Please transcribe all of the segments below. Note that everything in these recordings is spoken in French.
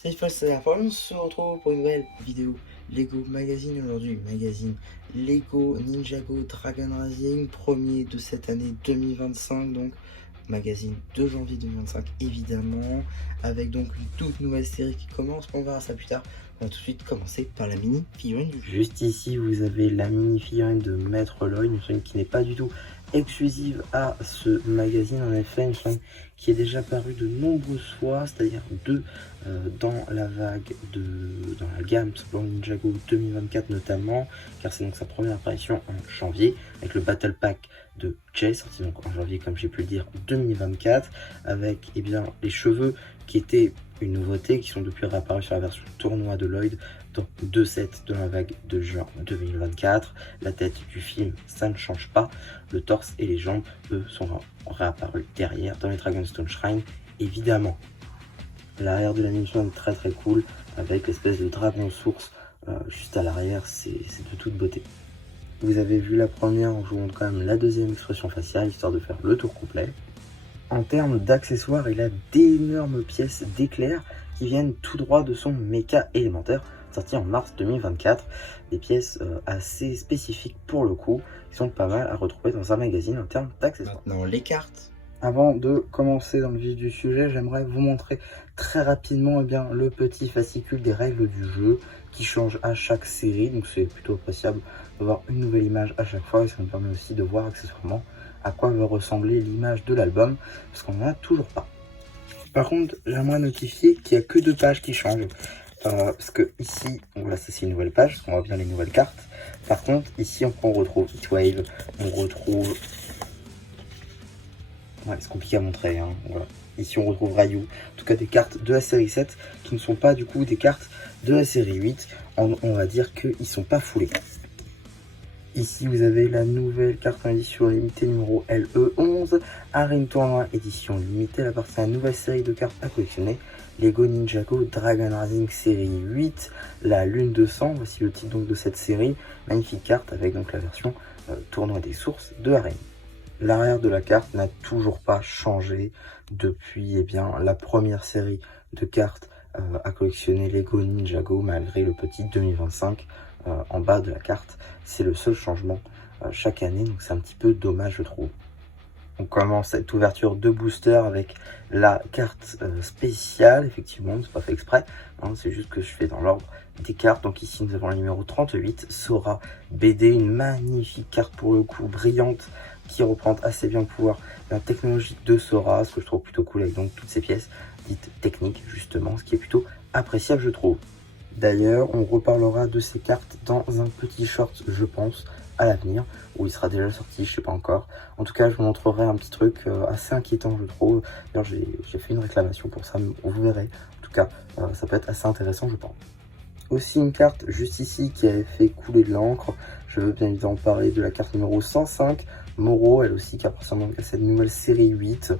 Cette fois c'est la fin, on se retrouve pour une nouvelle vidéo Lego Magazine. Aujourd'hui, magazine Lego Ninjago Dragon Rising, premier de cette année 2025, donc magazine de janvier 2025 évidemment, avec donc une toute nouvelle série qui commence, on verra ça plus tard. On va tout de suite commencer par la mini figurine du jeu. Juste ici, vous avez la mini figurine de Maître Lloyd, une figurine qui n'est pas du tout exclusive à ce magazine. En effet, une figurine qui est déjà parue de nombreuses fois, c'est-à-dire deux dans la gamme Splendor Ninjago 2024 notamment, car c'est donc sa première apparition en janvier, avec le Battle Pack de Jay, sorti donc en janvier, comme j'ai pu le dire, 2024, avec les cheveux qui étaient une nouveauté, qui sont depuis réapparus sur la version tournoi de Lloyd, dans 2 sets de la vague de juin 2024. La tête du film, ça ne change pas. Le torse et les jambes, eux, sont réapparus derrière dans les Dragonstone Shrine, évidemment. L'arrière de l'animation est très très cool, avec l'espèce de dragon source juste à l'arrière, c'est de toute beauté. Vous avez vu la première, on vous montre quand même la deuxième expression faciale, histoire de faire le tour complet. En termes d'accessoires, il a d'énormes pièces d'éclairs qui viennent tout droit de son méca élémentaire, sorti en mars 2024. Des pièces assez spécifiques pour le coup, qui sont pas mal à retrouver dans un magazine en termes d'accessoires. Maintenant les cartes. Avant de commencer dans le vif du sujet, j'aimerais vous montrer très rapidement le petit fascicule des règles du jeu qui change à chaque série. Donc c'est plutôt appréciable d'avoir une nouvelle image à chaque fois et ça me permet aussi de voir accessoirement à quoi va ressembler l'image de l'album, parce qu'on n'en a toujours pas. Par contre, j'aimerais notifier qu'il n'y a que 2 pages qui changent. Parce que ici, voilà, ça c'est une nouvelle page, on voit bien les nouvelles cartes. Par contre, ici on retrouve Heatwave, on retrouve... Ouais, c'est compliqué à montrer, hein, voilà. Ici on retrouve Ryu, en tout cas des cartes de la série 7 qui ne sont pas du coup des cartes de la série 8. On va dire qu'ils ne sont pas foulés. Ici, vous avez la nouvelle carte en édition limitée numéro LE11, Arène Tournoi édition limitée. Elle appartient à une nouvelle série de cartes à collectionner, Lego Ninjago Dragon Rising série 8, la Lune de Sang. Voici le titre donc de cette série. Magnifique carte avec donc la version Tournoi des sources de Arène. L'arrière de la carte n'a toujours pas changé depuis la première série de cartes à collectionner Lego Ninjago, malgré le petit 2025 en bas de la carte. C'est le seul changement chaque année, donc c'est un petit peu dommage, je trouve. On commence cette ouverture de booster avec la carte spéciale. Effectivement, c'est pas fait exprès, hein, c'est juste que je fais dans l'ordre des cartes. Donc ici nous avons le numéro 38, Sora BD, une magnifique carte pour le coup, brillante, qui représente assez bien le pouvoir technologique de Sora, ce que je trouve plutôt cool, avec donc toutes ces pièces dites techniques justement, ce qui est plutôt appréciable, je trouve. D'ailleurs, on reparlera de ces cartes dans un petit short, je pense, à l'avenir, où il sera déjà sorti, je sais pas encore. En tout cas, je vous montrerai un petit truc assez inquiétant, je trouve. D'ailleurs, j'ai fait une réclamation pour ça, vous verrez. En tout cas, ça peut être assez intéressant, je pense. Aussi une carte juste ici qui avait fait couler de l'encre. Je veux bien évidemment parler de la carte numéro 105, Moro, elle aussi qui appartient donc à cette nouvelle série 8,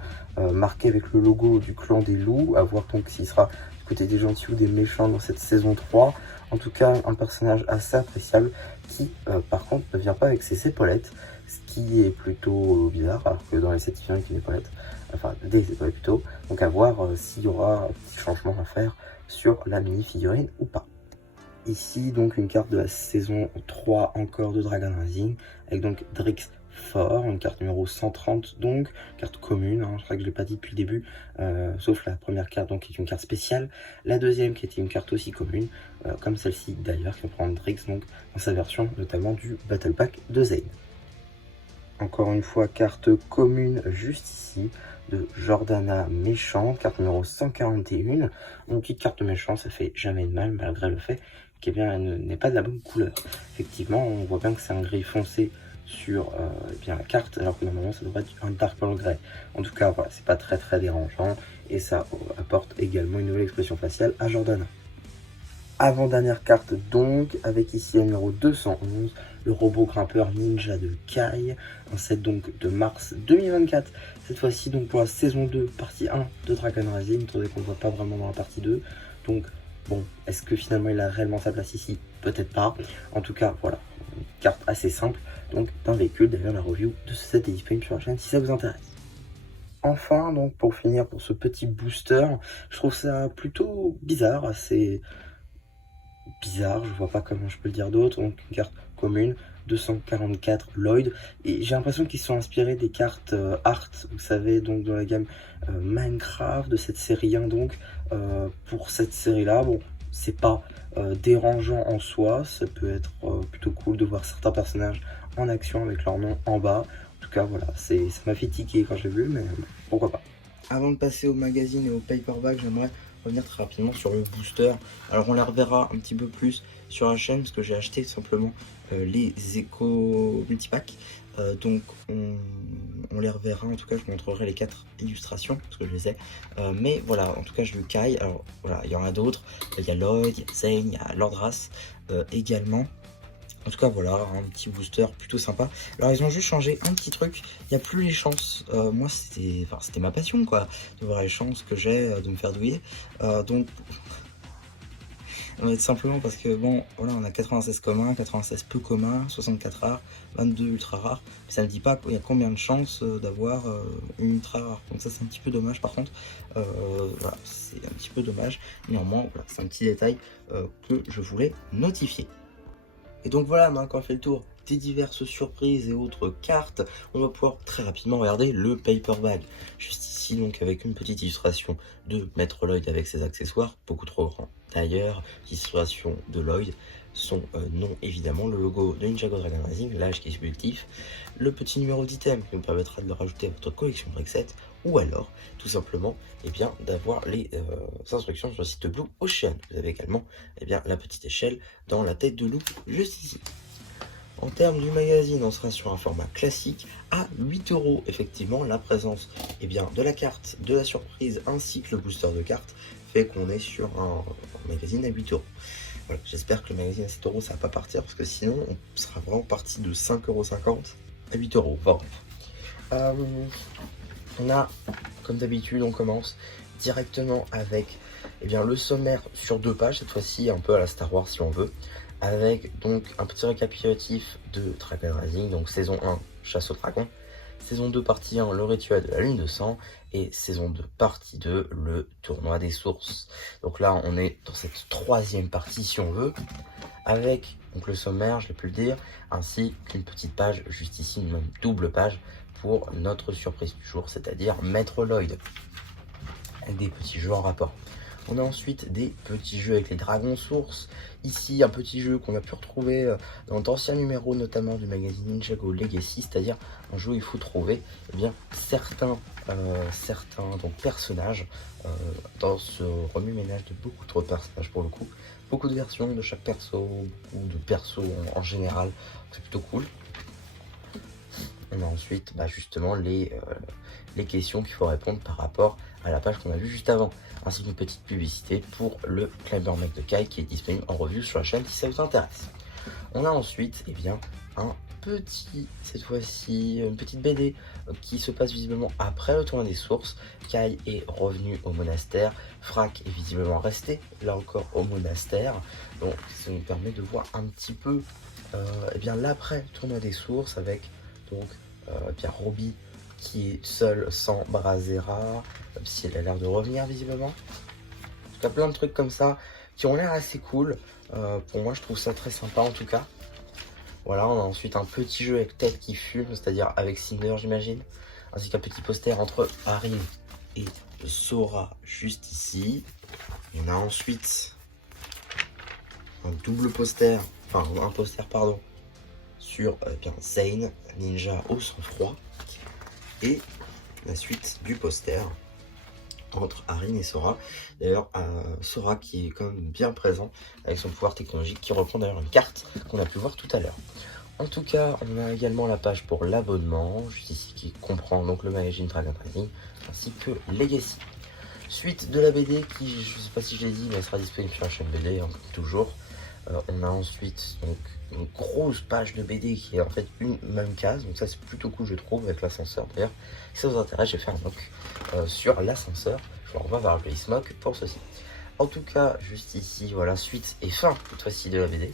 marquée avec le logo du clan des loups, à voir donc s'il sera du côté des gentils ou des méchants dans cette saison 3. En tout cas, un personnage assez appréciable qui, par contre, ne vient pas avec ses épaulettes, ce qui est plutôt bizarre, alors que dans les sets, il vient avec une épaulette, enfin des épaulettes plutôt. Donc à voir s'il y aura un petit changement à faire sur la mini-figurine ou pas. Ici, donc, une carte de la saison 3 encore de Dragon Rising, avec donc Drix Fort, une carte numéro 130, donc, carte commune, hein, je crois que je ne l'ai pas dit depuis le début, sauf la première carte, donc, qui est une carte spéciale, la deuxième qui était une carte aussi commune, comme celle-ci d'ailleurs, qui va prendre Drix, donc, dans sa version notamment du Battle Pack de Zane. Encore une fois, carte commune juste ici, de Jordana méchante, carte numéro 141. Une petite carte méchante, ça fait jamais de mal, malgré le fait qu'elle n'est pas de la bonne couleur. Effectivement, on voit bien que c'est un gris foncé sur la carte, alors que normalement ça devrait être un Dark Pearl Grey. En tout cas, voilà, c'est pas très très dérangeant, et ça apporte également une nouvelle expression faciale à Jordana. Avant-dernière carte donc, avec ici le numéro 211, le robot grimpeur ninja de Kai, un set donc de mars 2024, cette fois-ci donc pour la saison 2, partie 1 de Dragon Rising, étant donné qu'on ne voit pas vraiment dans la partie 2, donc bon, est-ce que finalement il a réellement sa place ici? Peut-être pas, en tout cas voilà, une carte assez simple, donc d'un véhicule. D'ailleurs la review de ce set est disponible sur la chaîne si ça vous intéresse. Enfin, donc pour finir, pour ce petit booster, je trouve ça plutôt bizarre, assez bizarre, je vois pas comment je peux le dire d'autre. Donc une carte commune, 244 Lloyd, et j'ai l'impression qu'ils sont inspirés des cartes Art, vous savez, donc dans la gamme Minecraft de cette série 1. Donc pour cette série là, bon, c'est pas dérangeant en soi, ça peut être plutôt cool de voir certains personnages en action avec leur nom en bas. En tout cas voilà, ça m'a fait tiquer quand j'ai vu, mais pourquoi pas. Avant de passer au magazine et au paperback, j'aimerais revenir très rapidement sur le booster. Alors on la reverra un petit peu plus sur la chaîne parce que j'ai acheté simplement les éco multipack. Donc on les reverra, en tout cas je vous montrerai les 4 illustrations parce que je les ai. Mais voilà, en tout cas je le caille. Alors voilà, il y en a d'autres. Il y a Lloyd, il y a Zane, il y a Lordras également. En tout cas voilà, un petit booster plutôt sympa. Alors ils ont juste changé un petit truc, il n'y a plus les chances. Moi c'était ma passion quoi, de voir les chances que j'ai de me faire douiller. Donc simplement parce que bon voilà, on a 96 communs, 96 peu communs, 64 rares, 22 ultra rares. Ça ne dit pas il y a combien de chances d'avoir une ultra rare. Donc ça c'est un petit peu dommage par contre. Voilà, c'est un petit peu dommage. Néanmoins voilà, c'est un petit détail que je voulais notifier. Et donc voilà, maintenant qu'on a fait le tour des diverses surprises et autres cartes, on va pouvoir très rapidement regarder le paperback. Juste ici, donc avec une petite illustration de Maître Lloyd avec ses accessoires, beaucoup trop grands. D'ailleurs, l'illustration de Lloyd, son nom évidemment, le logo de Ninjago Dragon Rising, l'âge qui est subjectif, le petit numéro d'item qui vous permettra de le rajouter à votre collection Brexit, ou alors tout simplement d'avoir les instructions sur le site Blue Ocean. Vous avez également la petite échelle dans la tête de loup juste ici. En termes du magazine, on sera sur un format classique à 8 €. Effectivement, la présence de la carte, de la surprise ainsi que le booster de cartes fait qu'on est sur un magazine à 8 €. Voilà, j'espère que le magazine à 7 € ça va pas partir parce que sinon on sera vraiment parti de 5,50 € à 8 €. Enfin, on a, comme d'habitude, on commence directement avec le sommaire sur 2 pages, cette fois-ci un peu à la Star Wars si on veut, avec donc un petit récapitulatif de Dragon Rising, donc saison 1, Chasse au dragon, saison 2, partie 1, le rituel de la lune de sang, et saison 2, partie 2, le tournoi des sources. Donc là, on est dans cette 3e partie si on veut, avec donc le sommaire, je l'ai pu le dire, ainsi qu'une petite page juste ici, une même double page, pour notre surprise du jour, c'est-à-dire Maître Lloyd, avec des petits jeux en rapport. On a ensuite des petits jeux avec les dragons sources. Ici, un petit jeu qu'on a pu retrouver dans d'anciens numéros, notamment du magazine Ninjago Legacy, c'est-à-dire un jeu où il faut trouver certains donc, personnages dans ce remue-ménage de beaucoup trop de personnages pour le coup. Beaucoup de versions de chaque perso, ou de perso en général, c'est plutôt cool. On a ensuite justement les questions qu'il faut répondre par rapport à la page qu'on a vue juste avant, ainsi qu'une petite publicité pour le Climber Mech de Kai qui est disponible en review sur la chaîne si ça vous intéresse. On a ensuite un petit, cette fois-ci, une petite BD qui se passe visiblement après le tournoi des sources. Kai est revenu au monastère, Frac est visiblement resté là encore au monastère, donc ça nous permet de voir un petit peu l'après tournoi des sources avec donc Robbie qui est seul sans Brazera, même si elle a l'air de revenir visiblement. En tout cas, plein de trucs comme ça qui ont l'air assez cool. Pour moi, je trouve ça très sympa en tout cas. Voilà, on a ensuite un petit jeu avec tête qui fume, c'est-à-dire avec Cinder, j'imagine, ainsi qu'un petit poster entre Harry et Sora juste ici. On a ensuite un double poster, enfin un poster pardon, sur Zane, ninja au sang-froid, et la suite du poster entre Arin et Sora. D'ailleurs, Sora qui est quand même bien présent avec son pouvoir technologique qui reprend d'ailleurs une carte qu'on a pu voir tout à l'heure. En tout cas, on a également la page pour l'abonnement, juste ici, qui comprend donc le magazine Dragon Rising ainsi que Legacy. Suite de la BD qui, je ne sais pas si je l'ai dit, mais elle sera disponible sur la chaîne BD, hein, toujours. On a ensuite donc une grosse page de BD qui est en fait une même case, donc ça c'est plutôt cool je trouve, avec l'ascenseur d'ailleurs. Si ça vous intéresse, je vais faire un mock sur l'ascenseur. Je vous renvoie vers le playlist mock pour ceci. En tout cas, juste ici, voilà, suite et fin cette fois-ci de la BD.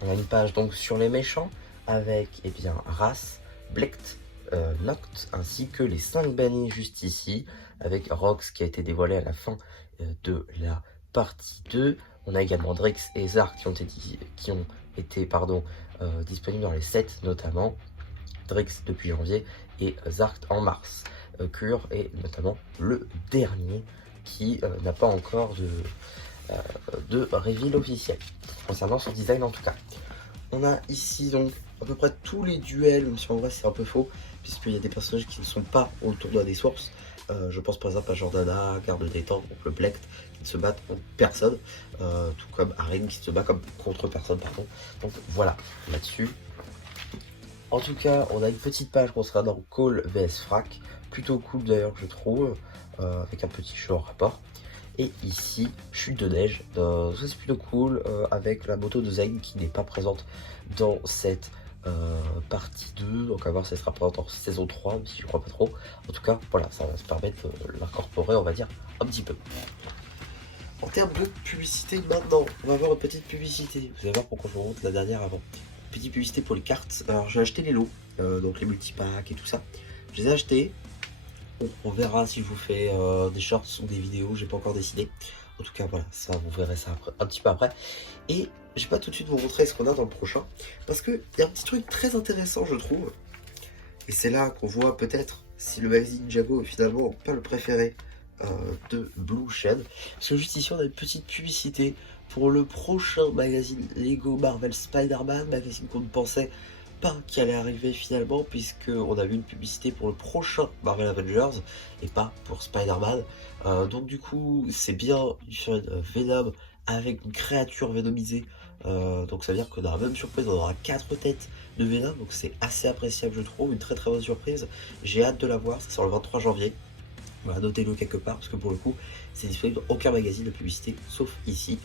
On a une page donc sur les méchants avec Ras, Blecht, Noct, ainsi que les 5 bannis juste ici, avec Rox qui a été dévoilé à la fin de la partie 2. On a également Drix et Zard qui ont été disponibles dans les sets notamment. Drix depuis janvier et Zard en mars. Cure est notamment le dernier qui n'a pas encore de reveal officiel, concernant son design en tout cas. On a ici donc à peu près tous les duels, même si en vrai c'est un peu faux, puisqu'il y a des personnages qui ne sont pas au tournoi des sources. Je pense par exemple à Jordana, garde des temps, donc le Blect, qui ne se battent contre personne, tout comme Arin qui se bat contre personne, pardon. Donc voilà, là-dessus. En tout cas, on a une petite page concernant Call vs Frac, plutôt cool d'ailleurs je trouve, avec un petit show en rapport. Et ici, chute de neige, ça c'est plutôt cool, avec la moto de Zayn qui n'est pas présente dans cette partie 2, donc à voir si elle sera présente en saison 3, même si je crois pas trop. En tout cas, voilà, ça va se permettre de l'incorporer, on va dire, un petit peu. En termes de publicité maintenant, on va avoir une petite publicité. Vous allez voir pourquoi je vous montre la dernière avant. Petite publicité pour les cartes. Alors j'ai acheté les lots, donc les multipacks et tout ça. Je les ai achetés. On verra si je vous fais des shorts ou des vidéos, j'ai pas encore décidé. En tout cas voilà, ça vous verrez ça après, un petit peu après. Et je vais pas tout de suite vous montrer ce qu'on a dans le prochain, parce qu'il y a un petit truc très intéressant je trouve. Et c'est là qu'on voit peut-être si le magazine Ninjago est finalement pas le préféré de Blue Shed. Parce que juste ici on a une petite publicité pour le prochain magazine Lego Marvel Spider-Man, magazine qu'on ne pensait pas qui allait arriver finalement, puisque on a vu une publicité pour le prochain Marvel Avengers et pas pour Spider-Man. Donc du coup c'est bien une Venom avec une créature vénomisée, donc ça veut dire qu'on aura même surprise, on aura 4 têtes de Venom, donc c'est assez appréciable je trouve, une très très bonne surprise. J'ai hâte de la voir, ça sort le 23 janvier. Voilà, notez-le quelque part, parce que pour le coup, c'est disponible dans aucun magazine de publicité, sauf ici.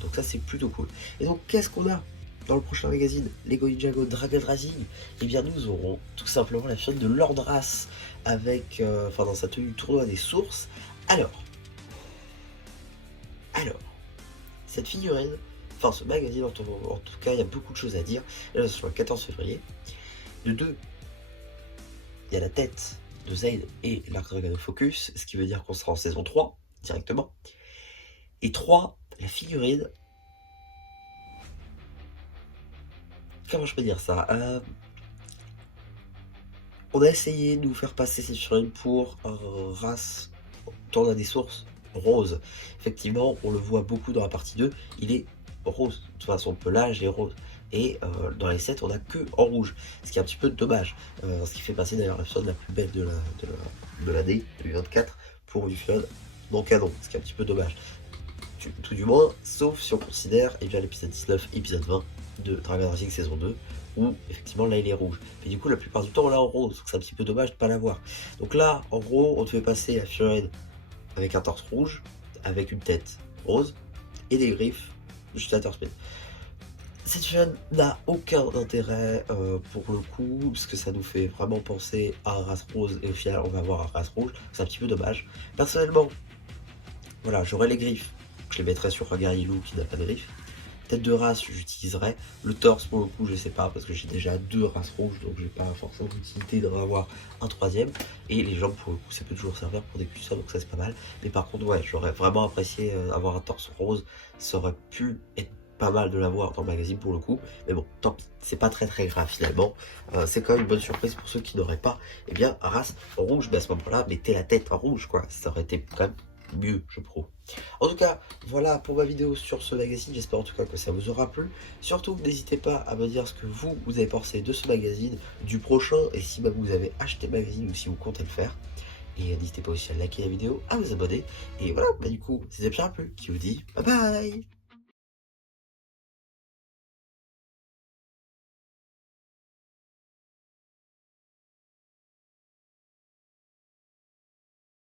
Donc ça, c'est plutôt cool. Et donc, qu'est-ce qu'on a dans le prochain magazine Lego Ninjago Dragon Racing? Eh bien, nous aurons tout simplement la figurine de Lord Rass, avec, dans sa tenue tournoi des sources. Alors, cette figurine, ce magazine, en tout cas, il y a beaucoup de choses à dire. Là, c'est sur le 14 février. De 2, il y a la tête de Zayn et l'Arc Dragon Focus, ce qui veut dire qu'on sera en saison 3 directement. Et 3, la figurine. Comment je peux dire ça, on a essayé de nous faire passer cette figurine pour race tournoi des sources rose. Effectivement, on le voit beaucoup dans la partie 2, il est rose. De toute façon, le pelage est rose. Et dans les sets, on a que en rouge, ce qui est un petit peu dommage. Ce qui fait passer d'ailleurs la figurine la plus belle de l'année 2024 pour une figurine non canon, ce qui est un petit peu dommage. Tout du moins, sauf si on considère l'épisode 19, épisode 20 de Dragon Racing saison 2, où effectivement là il est rouge. Mais du coup, la plupart du temps, on l'a en rose, c'est un petit peu dommage de ne pas l'avoir. Donc là, en gros, on te fait passer la figurine avec un torse rouge, avec une tête rose et des griffes juste à Speed. Cette figurine n'a aucun intérêt pour le coup, parce que ça nous fait vraiment penser à un race rose, et au final on va avoir un race rouge, c'est un petit peu dommage. Personnellement, voilà, j'aurais les griffes, je les mettrais sur un Garilou qui n'a pas de griffes. Tête de race, j'utiliserais. Le torse, pour le coup, je sais pas, parce que j'ai déjà 2 races rouges, donc j'ai pas forcément l'utilité d'en avoir un 3ème. Et les jambes, pour le coup, ça peut toujours servir pour des cuissons, donc ça c'est pas mal. Mais par contre, ouais, j'aurais vraiment apprécié avoir un torse rose, ça aurait pu être pas mal de l'avoir dans le magazine pour le coup, mais bon, tant pis, c'est pas très grave finalement. C'est quand même une bonne surprise pour ceux qui n'auraient pas, race rouge, mais à ce moment-là, mettez la tête en rouge, quoi, ça aurait été quand même mieux, je trouve. En tout cas, voilà pour ma vidéo sur ce magazine, j'espère en tout cas que ça vous aura plu. Surtout, n'hésitez pas à me dire ce que vous avez pensé de ce magazine, du prochain, et si vous avez acheté le magazine ou si vous comptez le faire. Et n'hésitez pas aussi à liker la vidéo, à vous abonner, et voilà, du coup, si ça vous a bien plu, qui vous dit bye bye.